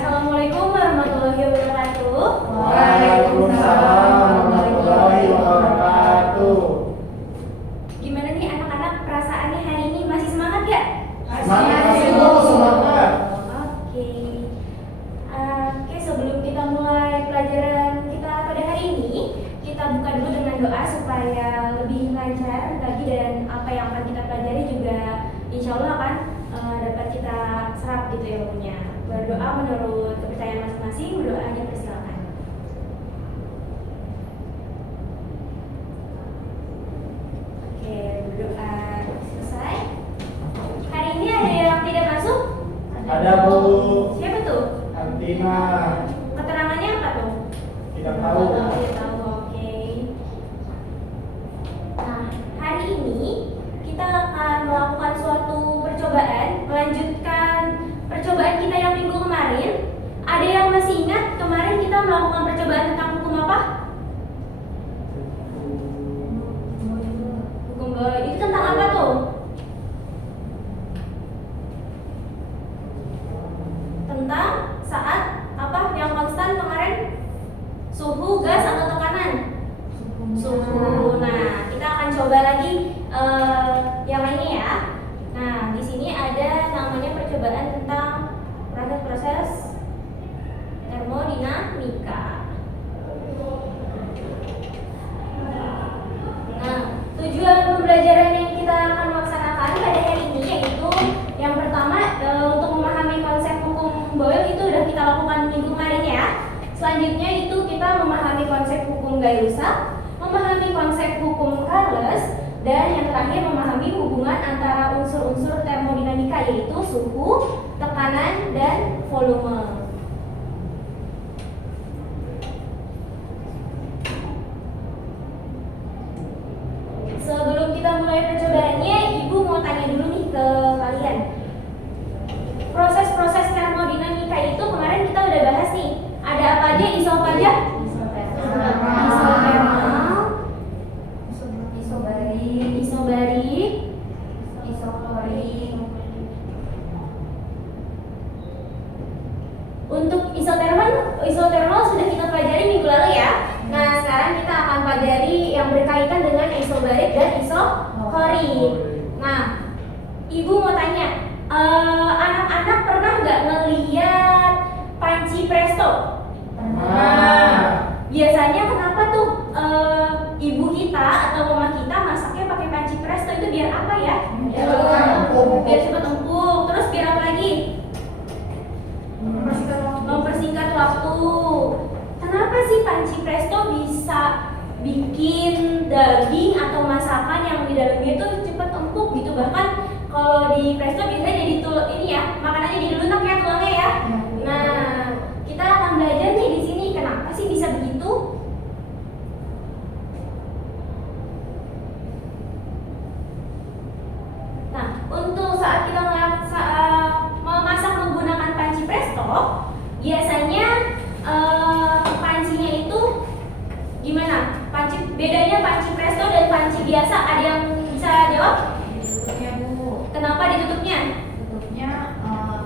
Assalamualaikum warahmatullahi wabarakatuh. Waalaikumsalam warahmatullahi wabarakatuh. Gimana nih anak-anak perasaannya hari ini? Masih semangat gak? Semangat Bu, semangat. Oke, sebelum kita mulai pelajaran kita pada hari ini, kita buka dulu dengan doa supaya lebih lancar lagi dan apa yang akan kita pelajari juga insya Allah akan dapat kita serap gitu ilmunya. Berdoa menurut kepercayaan masing-masing, berdoanya persilakan. Oke, berdoa selesai. Hari ini ada yang tidak masuk? Ada Bu. Siapa tuh? Antina. Keterangannya apa tuh? Tidak tahu. Tidak tahu, oke. Nah, hari ini kita akan melakukan suatu percobaan, melanjutkan percobaan kita yang minggu kemarin. Ada yang masih ingat kemarin kita melakukan percobaan tentang hukum apa? Hukum gaul. Itu tentang apa tuh? Tentang saat apa yang konstan kemarin? Suhu, gas, atau tekanan? Suhu. Nah, kita akan coba lagi yang lainnya ya. Nah, di sini ada namanya percobaan tentang proses-proses termodinamika. Nah, tujuan pembelajaran yang kita akan laksanakan pada hari ini yaitu yang pertama untuk memahami konsep hukum Boyle itu sudah kita lakukan minggu kemarin ya. Selanjutnya itu kita memahami konsep hukum Gay-Lussac, memahami konsep hukum Charles, dan yang terakhir memahami hubungan antara unsur-unsur termodinamika yaitu suhu, tekanan, dan volume. Sebelum kita mulai percobaannya, Ibu mau tanya dulu nih ke kalian. Proses-proses termodinamika itu kemarin kita udah bahas nih. Ada apa aja? Iso apa aja? Isobarik, isoklorik. Untuk isotermal sudah kita pelajari minggu lalu ya. Nah, sekarang kita akan pelajari yang berkaitan dengan isobarik dan isoklorik. Nah, Ibu mau tanya, anak-anak pernah nggak ngeliat panci presto? Nah, biasanya kenapa tuh ibu kita atau mama kita masaknya pakai panci presto itu biar apa ya? Biar cepat empuk. Terus biar apa lagi? Mempersingkat waktu. Kenapa sih panci presto bisa bikin daging atau masakan yang di dalamnya itu cepat empuk gitu? Bahkan kalau di presto biasanya jadi ini ya, makanannya jadi lunak ya tulangnya ya. Nah, kita akan belajar nih di sini kenapa sih bisa begitu? Nah, untuk saat kita memasak menggunakan panci presto, biasanya pancinya itu gimana? Bedanya panci presto dan panci biasa, ada yang bisa jawab? Ditutupnya Bu. Kenapa ditutupnya? Tutupnya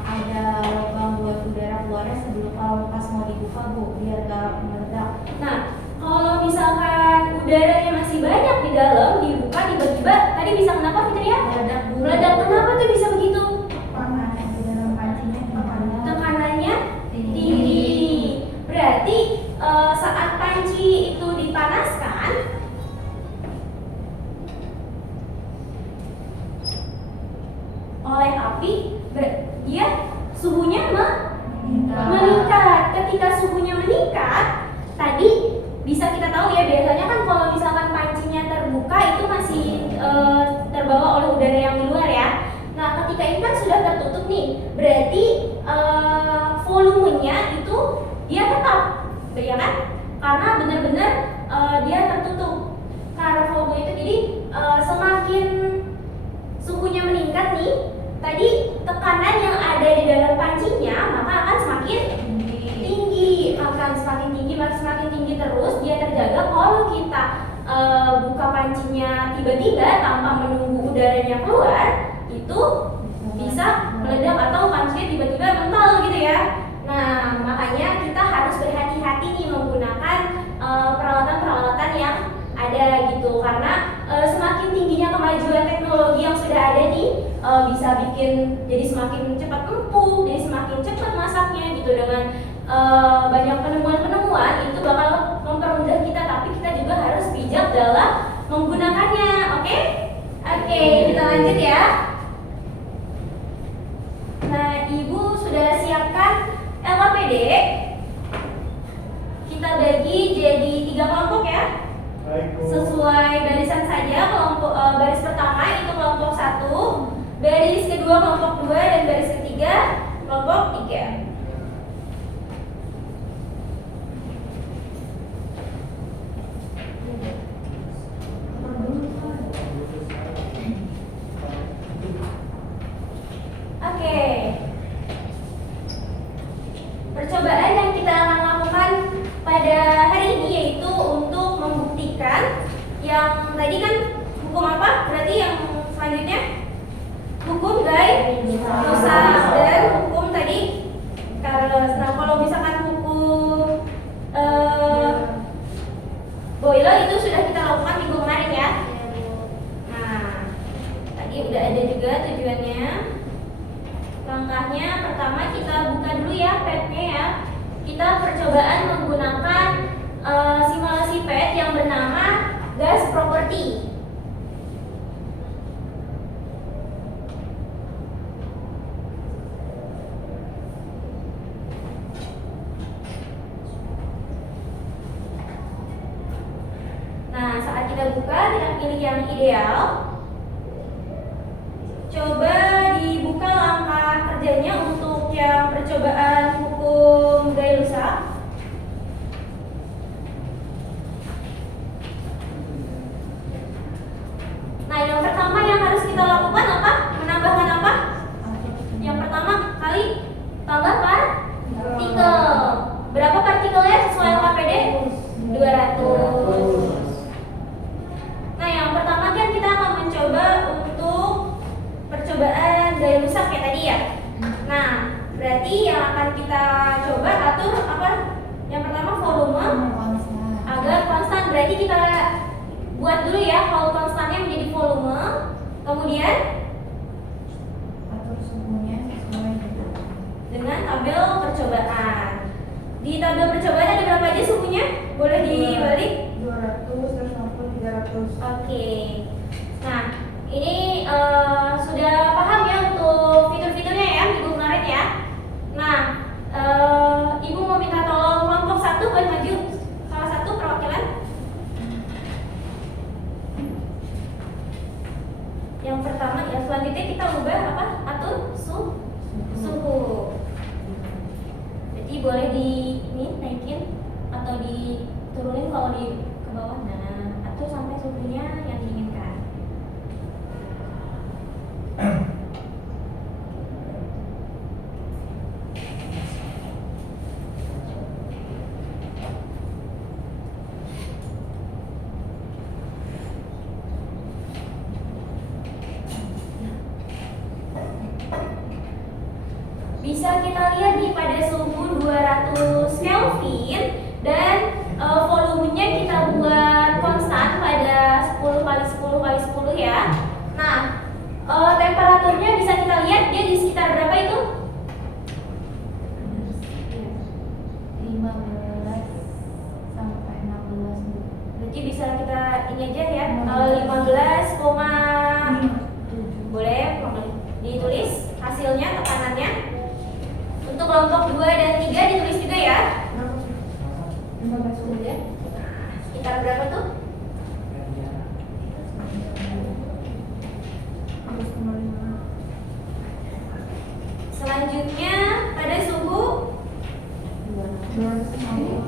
ada lubang buat udara keluarnya sebelum kalau pas mau dibuka Bu, biar gak meledak. Nah, kalau misalkan udaranya masih banyak di dalam, dibuka tiba-tiba, tadi bisa kenapa Fitri ya? Meledak Bu. Meledak. Kenapa tuh bisa begitu? Panas di dalam pancinya Tekanannya tinggi. Berarti saat panci itu dipanaskan, oleh api, dia suhunya meningkat. Ketika suhunya meningkat, tadi bisa kita tahu ya, biasanya kan kalau misalkan pancinya terbuka itu masih terbawa oleh udara yang di luar ya. Nah, ketika ini kan sudah tertutup nih, berarti volumenya itu dia tetap, ya kan? Karena benar-benar dia tertutup. Karena volume itu jadi semakin suhunya meningkat nih, tadi tekanan yang ada di dalam pancinya maka akan semakin tinggi, semakin tinggi terus dia terjaga. Kalau kita buka pancinya tiba-tiba tanpa menunggu udaranya keluar, itu bisa meledak atau pancinya tiba-tiba mental gitu ya. Nah, makanya kita harus berhati-hati nih menggunakan peralatan-peralatan yang ada gitu, karena semakin tingginya kemajuan teknologi yang sudah ada nih bisa bikin jadi semakin cepat empuk, jadi semakin cepat masaknya gitu. Dengan banyak penemuan-penemuan itu bakal mempermudah kita, tapi kita juga harus bijak dalam menggunakannya. Oke, kita lanjut ya. Nah, Ibu sudah siapkan LKPD. Kita bagi jadi 3 kelompok ya. Baik, Bu. Sesuai barisan saja. Kelompok baris pertama itu kelompok 1, baris kedua kelompok 2, dan baris ketiga kelompok 3. Oke. Percobaan yang kita akan lakukan pada hari ini yaitu untuk membuktikan yang tadi kan hukum apa? Berarti yang selanjutnya hukum rusak dan hukum tadi Charles. Nah, kalau misalkan hukum Boyle itu sudah kita lakukan minggu kemarin ya. Nah, tadi udah ada juga tujuannya. Langkahnya pertama kita buka dulu ya petnya ya. Kita percobaan menggunakan simulasi pet yang bernama gas property. Nah, saat kita buka, kita pilih yang ideal. Coba dibuka langkah kerjanya untuk yang percobaan hukum Gay-Lussac. Nah, yang pertama yang harus kita lakukan apa? Menambahkan apa? Yang pertama kali tambah partikel. Berapa partikelnya sesuai LKPD? 200. Nah, yang pertama kan kita akan mencoba untuk percobaan Gay-Lussac kayak tadi ya. Nah, berarti yang akan kita coba atur apa? Yang pertama volume agar konstan. Berarti kita buat dulu ya kalau konstannya menjadi volume. Kemudian atur suhunya sesuai dengan tabel percobaan. Di tabel percobaan ada berapa aja suhunya? Boleh dibalik? 200, 160, 300. Oke. Nah, ini sudah paham ya untuk fitur-fiturnya ya minggu kemarin ya. Nah, Ibu mau minta tolong kelompok 1 buat maju salah satu perwakilan. Yang pertama ya, selanjutnya kita ubah apa? Atur suhu. Jadi boleh di ini naikin atau diturunin kalau di ke bawah. Nah, atur sampai suhunya yang diinginkan. Bisa kita lihat nih pada suhu 200 Kelvin dan volumenya kita buat konstan pada 10 kali 10 kali 10 ya. Nah, temperaturnya bisa kita lihat dia di sekitar berapa itu? 15 sampai 16. Berarti bisa kita ini aja ya, 15, boleh ditulis hasilnya, tekanannya. Untuk kelompok 2 dan 3 ditulis juga ya. 15 Ya. Sekitar berapa tuh? 1,5. Selanjutnya pada suhu 250.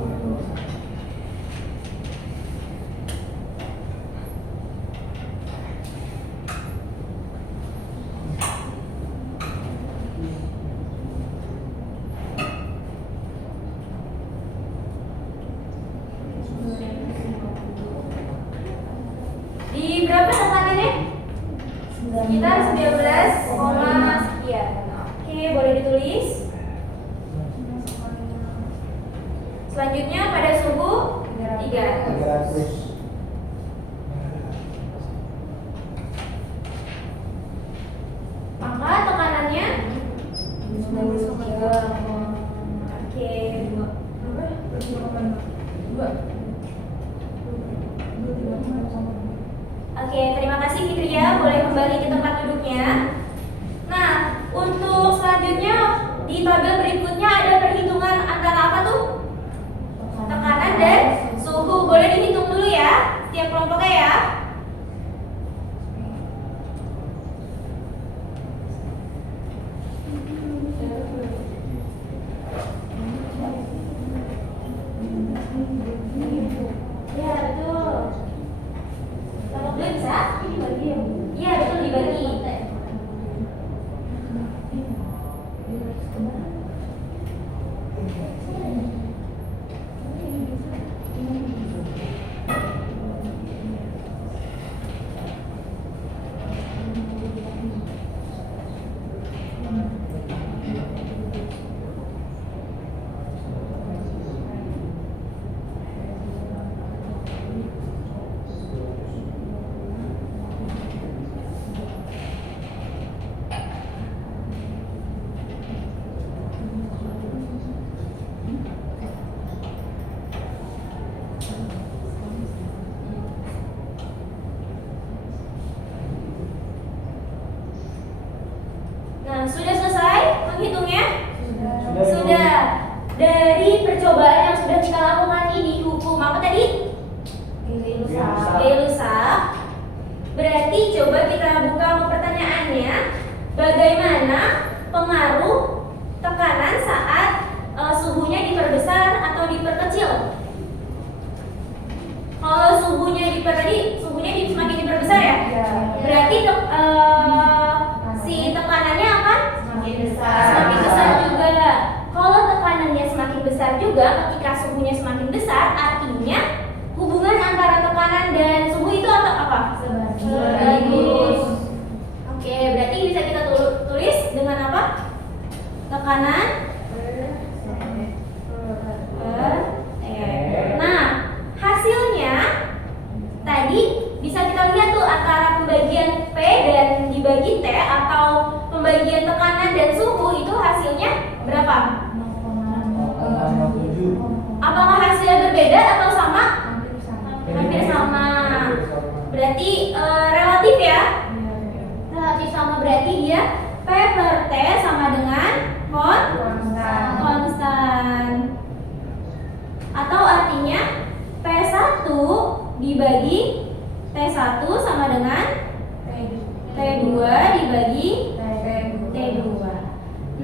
Selanjutnya pada suhu 300. 300. Maka tekanannya oke, 2. Oke, terima kasih Fitria, boleh kembali ke tempat duduknya. Nah, untuk selanjutnya di tabel berikutnya ada perhitungan antara apa tuh? Tekanan dan suhu. Boleh dihitung dulu ya, setiap kelompoknya ya. Ya, betul. Kelompok dua bisa? Iya, betul dibagi. Nah, sudah selesai menghitungnya? Sudah. Dari percobaan yang sudah kita lakukan ini, hukum apa tadi? Gelusa. Berarti coba kita buka pertanyaannya. Bagaimana pengaruh tekanan saat suhunya diperbesar atau diperkecil? Kalau suhunya semakin diperbesar ya? Berarti si tekanannya akan semakin besar juga. Kalau tekanannya semakin besar juga, ketika suhunya semakin besar, artinya hubungan antara tekanan dan suhu itu apa? Sebagus. Oke, berarti bisa kita tulis dengan apa? Tekanan Nah, hasilnya tadi bisa kita lihat tuh antara pembagian P dan dibagi T atau pembagian tekanan dan suhu itu hasilnya berapa? 0,7. Apakah hasilnya berbeda atau sama? Hampir sama. Berarti relatif ya? Relatif sama, berarti dia P per T sama dengan konstan. Atau artinya P1 dibagi T1 sama dengan T2 dibagi T2.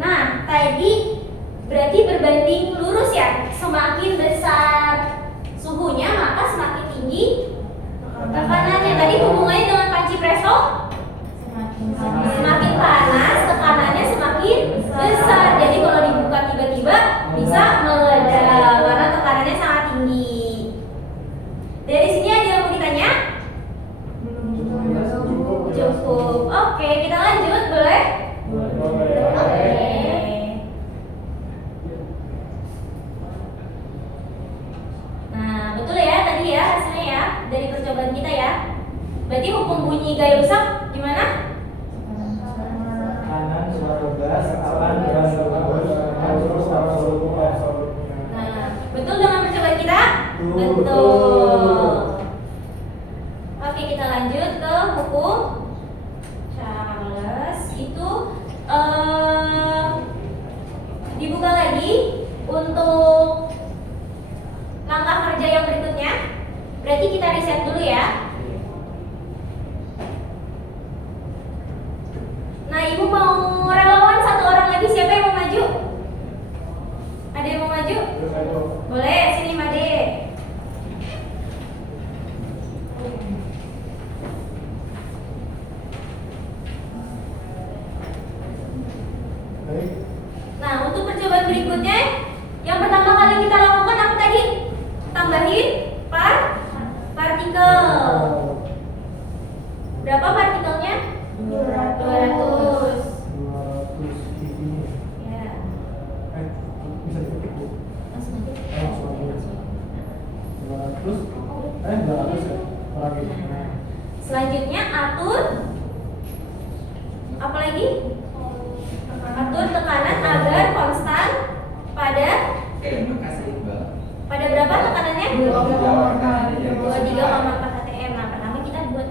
Nah, tadi berarti berbanding lurus ya. Semakin besar suhunya maka semakin tinggi tekanannya. Tadi hubungannya dengan panci presto, semakin panas tekanannya semakin besar. Jadi kalau dibuka tiba-tiba bisa meledak karena tekanannya sangat tinggi. Dari sini ada yang mau ditanya? Cukup. Oke, kita lanjut, boleh? Oke. Nah, betul ya tadi ya hasilnya ya dari percobaan kita ya. Berarti hukum bunyi gaya rusak gimana? Kanan suara gas, awan dan terus Nah, betul dengan percobaan kita? Betul. Betul. Oke, kita lanjut ke hukum Charles. Itu dibuka lagi untuk langkah kerja yang berikutnya. Berarti kita riset dulu ya. Nah, ibu mau relawan satu orang lagi, siapa yang mau maju? Ada yang mau maju? Boleh, sini Made. Nah, untuk percobaan berikutnya, yang pertama kali kita lakukan apa tadi? Tambahin partikel. Berapa partikelnya? 200. Ya. Bisa dipetik, Bu? Langsung aja. Terus? 200 ya? Lagi. Selanjutnya atur apa lagi? Atur tekanan agar konstan pada Makasih Iqbal. pada berapa tekanannya? 23,4 atm. Nah, pertama kita buat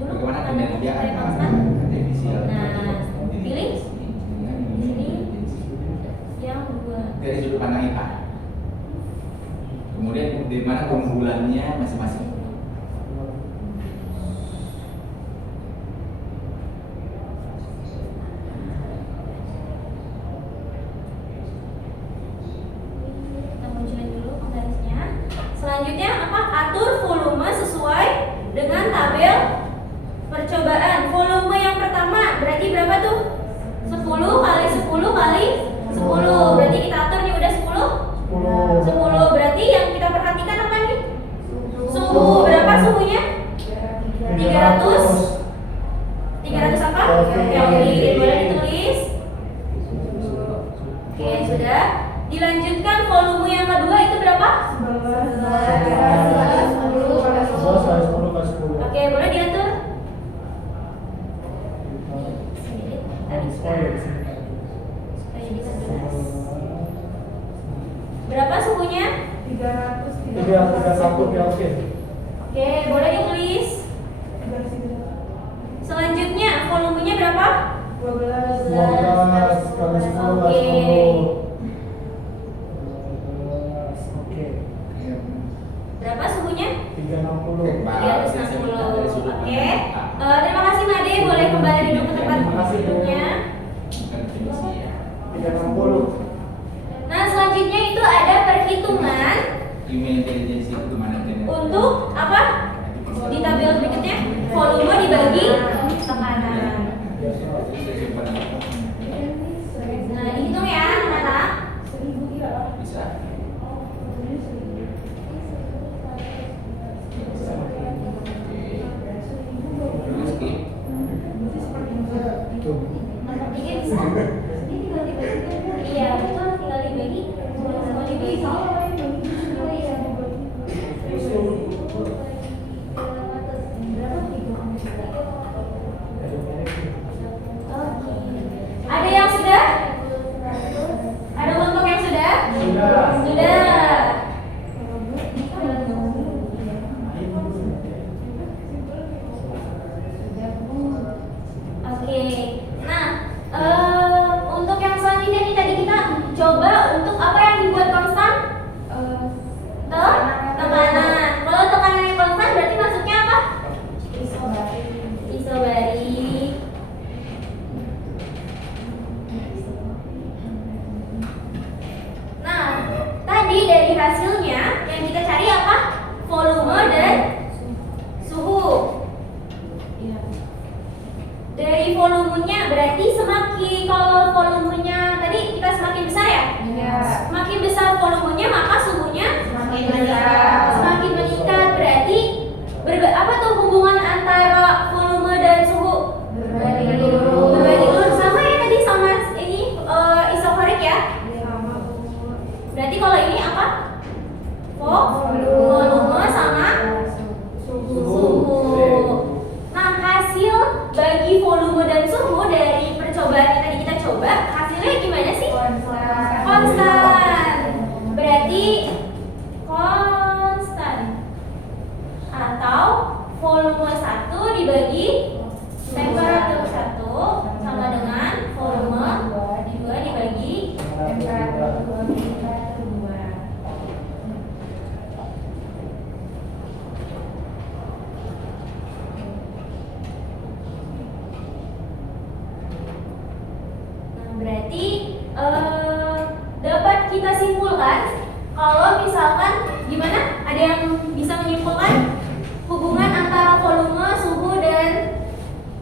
dulu Bagaimana tekanan kinerja pada antara konstan. artifisial Nah, pilih dengan yang dua. dari sudut pandang IPA. Kemudian di mana keunggulannya masing-masing. Kita munculin dulu penggarisnya. Selanjutnya apa? Atur volume sesuai dengan tabel percobaan. Volume yang pertama berarti berapa tuh? 10 kali 10 kali 10. Berarti kita atur nih udah 10. 10 berarti yang kita perhatikan apa nih? Suhu. Berapa suhunya? 300. 300 apa? Kelvin. Boleh ditulis. Oke, sudah. Dilanjutkan volume yang kedua itu berapa? 10 Oke, boleh diatur. Supaya bisa jelas. Berapa suhunya? 331 Kelvin. Oke, boleh ditulis. Selanjutnya volumenya berapa? 12 kali 10 kali 10. Oke. Berapa suhunya? 360. 360. Oke. Terima kasih Made, boleh kembali duduk ke tempat Terima kasih, Bu. duduknya. Bukan definisi ya. 360. Nah, selanjutnya itu ada perhitungan Human intelligence itu gimana? untuk apa? Di tabel berikutnya, volume dibagi tekanan. Nah, dihitung ya, anak-anak. Bisa. Terus skip. Iya bisa. Ini tinggal dibagi. Iya, betul, tinggal dibagi. Semua dibagi. Ada yang sudah? Ada kelompok yang sudah? Sudah. Sudah. Oke. Nah, untuk yang selanjutnya nih tadi kita coba untuk apa yang dibuat konstan? Tekanan. Kalau tekanannya konstan berarti masuknya apa? Isobari. Nah, tadi dari hasilnya yang kita cari apa? Volume dan suhu. Dari volumenya berarti kalau volumenya tadi kita semakin besar ya? Semakin besar volumenya maka suhunya semakin meningkat. Berarti apa tuh hubungan antara volume dan suhu? Berbanding lurus. Sama ya tadi sama ini isobarik ya? Berarti kalau ini apa? Volume sama suhu. Nah, hasil bagi volume dan suhu dari percobaan yang tadi kita coba, hasilnya gimana sih? Konstan. Berarti konstan. Atau volume 1 dibagi temperatur 1 sama dengan volume 2 dibagi temperatur 2. Nah, berarti dapat kita simpulkan kalau misalkan gimana? Ada yang bisa menyimpulkan hubungan antara volume, suhu dan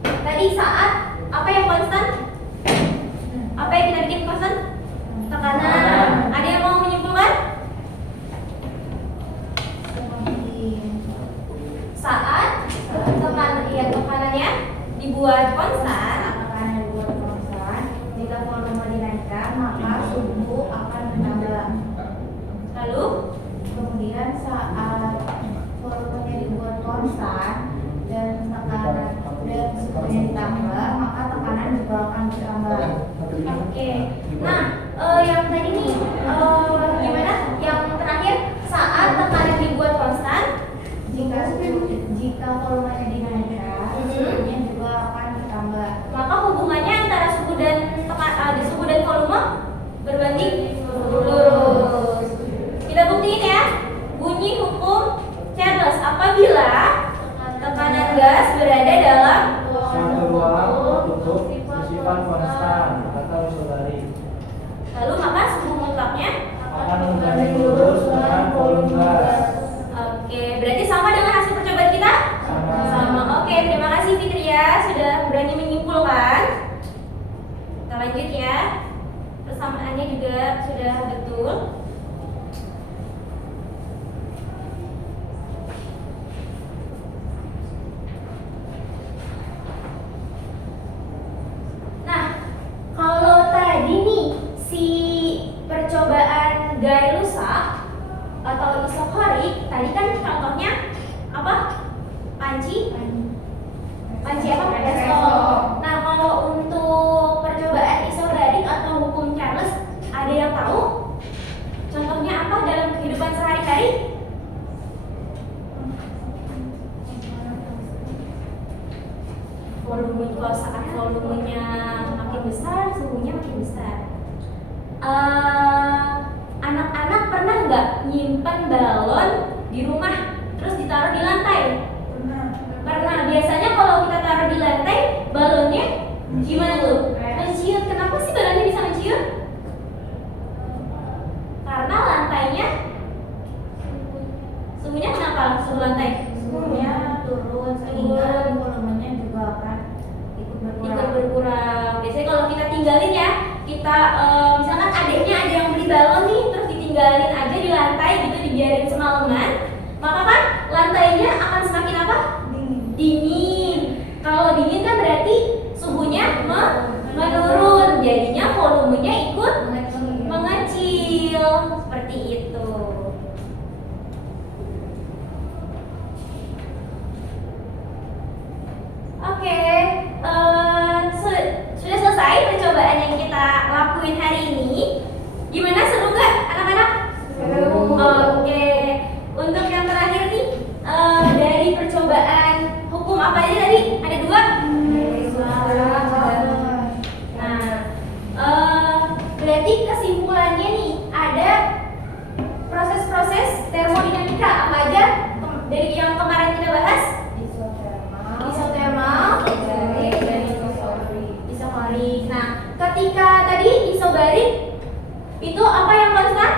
tadi saat apa yang konstan? Apa yang kita bikin konstan? Tekanan. Ada yang mau menyimpulkan? Saat tekanannya dibuat konstan, jika volume dinaikkan maka suhu akan menambah. lalu Kemudian saat berbanding lurus. Kita buktiin ya. Bunyi hukum Charles apabila tekanan gas berada dalam Suatu ruang tertutup bersifat konstan atau isobarik lalu maka suhu mutlaknya akan berbanding lurus dengan volume gas. oke, berarti sama dengan hasil percobaan kita? Sama. Oke, terima kasih Fitria sudah berani menyimpulkan. Kita lanjut ya. Persamaannya juga sudah betul. Nah, kalau tadi nih si percobaan Gay-Lussac atau isokorik, tadi kan contohnya apa? Panci apa? Presto. Nah, kalau untuk percobaan isobarik atau hukum Charles, ada yang tahu? Contohnya apa dalam kehidupan sehari-hari? Volume, kalau saat volumenya makin besar, suhunya makin besar. Anak-anak pernah nggak nyimpan balon di rumah terus ditaruh di lantai? Pernah. Biasanya kalau kita taruh di lantai, balonnya gimana tuh? Menciut. Kenapa sih balonnya bisa menciut? Karena lantainya suhunya kenapa suhu lantai? Suhunya turun sehingga volumenya juga akan ikut Ikut berkurang. Biasanya kalau kita tinggalin ya, kita misalkan adiknya ada yang beli balon nih, terus ditinggalin aja di lantai gitu, dibiarin semalaman, maka kan lantainya akan semakin apa? Dingin. Kalau dingin kan berarti suhunya menurun, jadinya volumenya ikut mengecil seperti itu. Oke, sudah selesai percobaan yang kita lakuin hari ini. Gimana, seru nggak anak-anak? Seru. Oke, untuk yang terakhir nih, dari percobaan hukum apa aja tadi? Ada dua. Nah, berarti kesimpulannya nih ada proses-proses termodinamika apa aja dari yang kemarin kita bahas? Isotermal, isobarik, dan isokorik. Nah, ketika tadi isobarik itu apa yang konstan?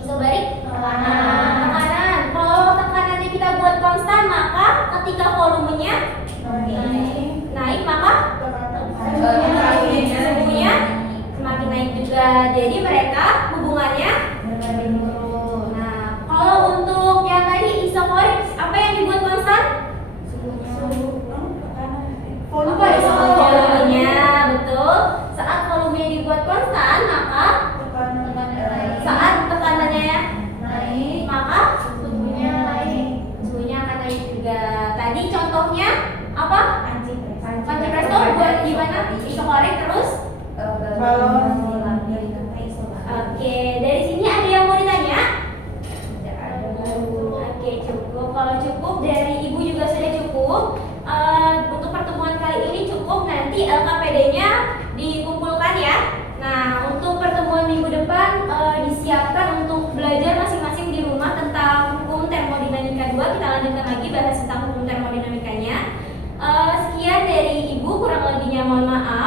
Isobarik tekanan. Kalau tekanannya kita buat konstan, maka ketika volumenya naik maka suhunya semakin naik juga. Jadi mereka hubungannya berbanding lurus. Nah, kalau untuk yang tadi isokorik, apa yang dibuat konstan? Volumenya, betul. Saat volumenya dibuat konstan, maka saat tekanannya naik, maka suhunya akan naik juga. Tadi contohnya apa? Panci presto buat gimana? Isokorik terus Balon. Oke, dari sini ada yang mau ditanya? Oke, cukup. Kalau cukup dari ibu juga sudah cukup. Untuk pertemuan kali ini cukup. Nanti LKPD-nya dikumpulkan ya. Nah, untuk pertemuan minggu depan disiapkan untuk belajar masing-masing di rumah tentang hukum termodinamika 2. Kita lanjutkan lagi bahas tentang hukum termodinamikanya. Sekian dari ibu, kurang lebihnya mohon maaf.